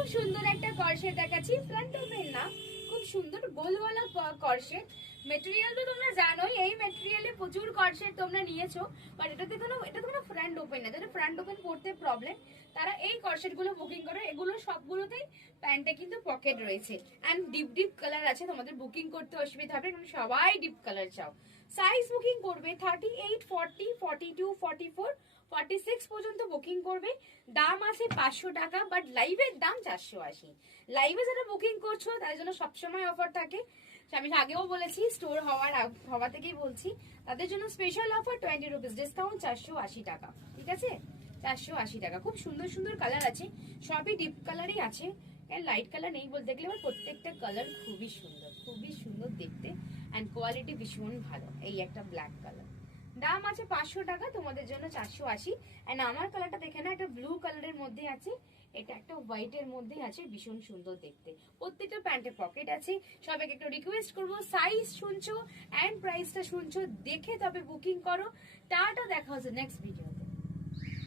খুব সুন্দর একটা কর্সেট দেখাচ্ছি, ফ্রন্ট ওপেন না, খুব সুন্দর গোল গলা কর্সেট। মেটেরিয়াল তো তোমরা জানোই, এই মেটেরিয়ালে প্রচুর কর্সেট তোমরা নিয়েছো, বাট এটা তো কোনো ফ্রন্ট ওপেন না। যাদের ফ্রন্ট ওপেন পড়তে প্রবলেম তারা এই কর্সেট গুলো বুকিং করে। এগুলো সবগুলোতেই প্যান্টে কিন্তু পকেট রয়েছে এন্ড ডিপ ডিপ কালার আছে, তোমাদের বুকিং করতে অসুবিধা হবে কারণ সবাই ডিপ কালার চাও। সাইজ বুকিং করবে 38, 40, 42, 44, 46 পর্যন্ত বুকিং করবে। দাম আছে 500 টাকা, বাট লাইভের দাম 480। লাইভে যারা বুকিং করছো তাদের জন্য সবসময় অফার থাকে, আমি আগেও বলেছি, স্টোর হওয়া থেকেই বলছি, তাদের জন্য স্পেশাল অফার 20 রুপিস ডিসকাউন্ট, 480 টাকা। ঠিক আছে, 480 টাকা। খুব সুন্দর সুন্দর কালার আছে, সবই ডিপ কালারই আছে, লাইট কালার নেই বলতে গেলে। প্রত্যেকটা কালার খুবই সুন্দর দেখতে অ্যান্ড কোয়ালিটি ভীষণ ভালো। এই একটা ব্ল্যাক কালার, দাম আছে 500 টাকা, তোমাদের জন্য 480। এন্ড আমার কালারটা দেখে না, একটা ব্লু কালারের মধ্যে আছে, এটা একটা হোয়াইট এর মধ্যে আছে, ভীষণ সুন্দর দেখতে। প্রত্যেকটা প্যান্টে পকেট আছে। সবাইকে একটু রিকোয়েস্ট করবো, সাইজ শুনছো এন্ড প্রাইসটা শুনছো, দেখে তবে বুকিং করো। টাটা, দেখা হচ্ছে নেক্সট ভিডিও।